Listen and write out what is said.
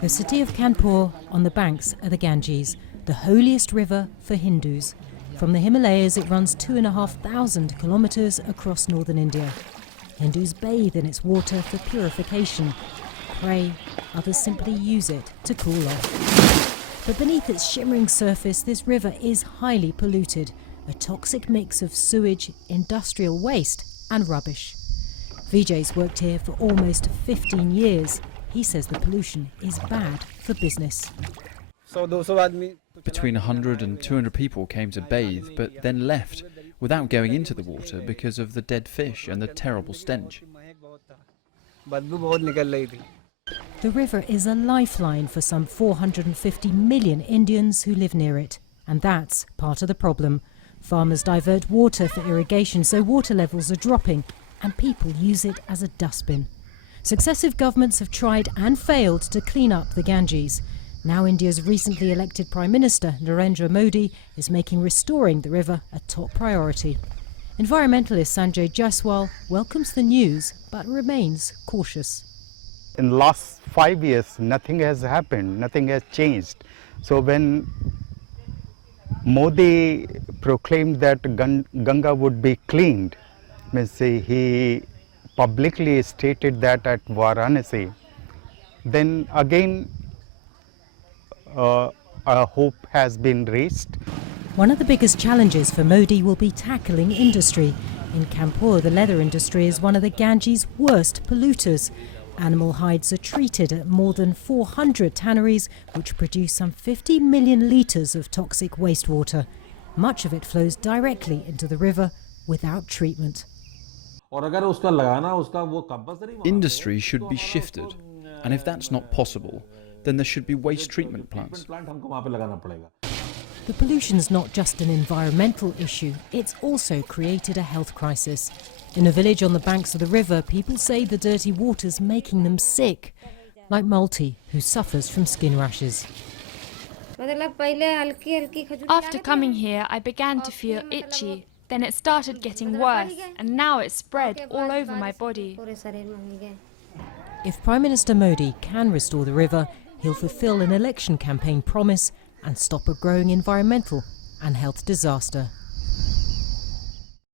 The city of Kanpur on the banks of the Ganges, the holiest river for Hindus. From the Himalayas it runs 2,500 kilometres across northern India. Hindus bathe in its water for purification, pray, others simply use it to cool off. But beneath its shimmering surface, this river is highly polluted, a toxic mix of sewage, industrial waste and rubbish. Vijay's worked here for almost 15 years. He says the pollution is bad for business. Between 100 and 200 people came to bathe, but then left without going into the water because of the dead fish and the terrible stench. The river is a lifeline for some 450 million Indians who live near it. And that's part of the problem. Farmers divert water for irrigation, so water levels are dropping, and people use it as a dustbin. Successive governments have tried and failed to clean up the Ganges. Now India's recently elected Prime Minister Narendra Modi is making restoring the river a top priority. Environmentalist Sanjay Jaiswal welcomes the news but remains cautious. In the last 5 years, nothing has happened, nothing has changed. So when Modi proclaimed that Ganga would be cleaned, means he publicly stated that at Varanasi, then again a hope has been raised. One of the biggest challenges for Modi will be tackling industry. In Kanpur, the leather industry is one of the Ganges' worst polluters. Animal hides are treated at more than 400 tanneries, which produce some 50 million litres of toxic wastewater. Much of it flows directly into the river without treatment. Industry should be shifted, and if that's not possible, then there should be waste treatment plants. The pollution's not just an environmental issue, it's also created a health crisis. In a village on the banks of the river, people say the dirty water's making them sick, like Malti, who suffers from skin rashes. After coming here, I began to feel itchy. Then it started getting worse, and now it's spread all over my body. If Prime Minister Modi can restore the river, he'll fulfill an election campaign promise and stop a growing environmental and health disaster.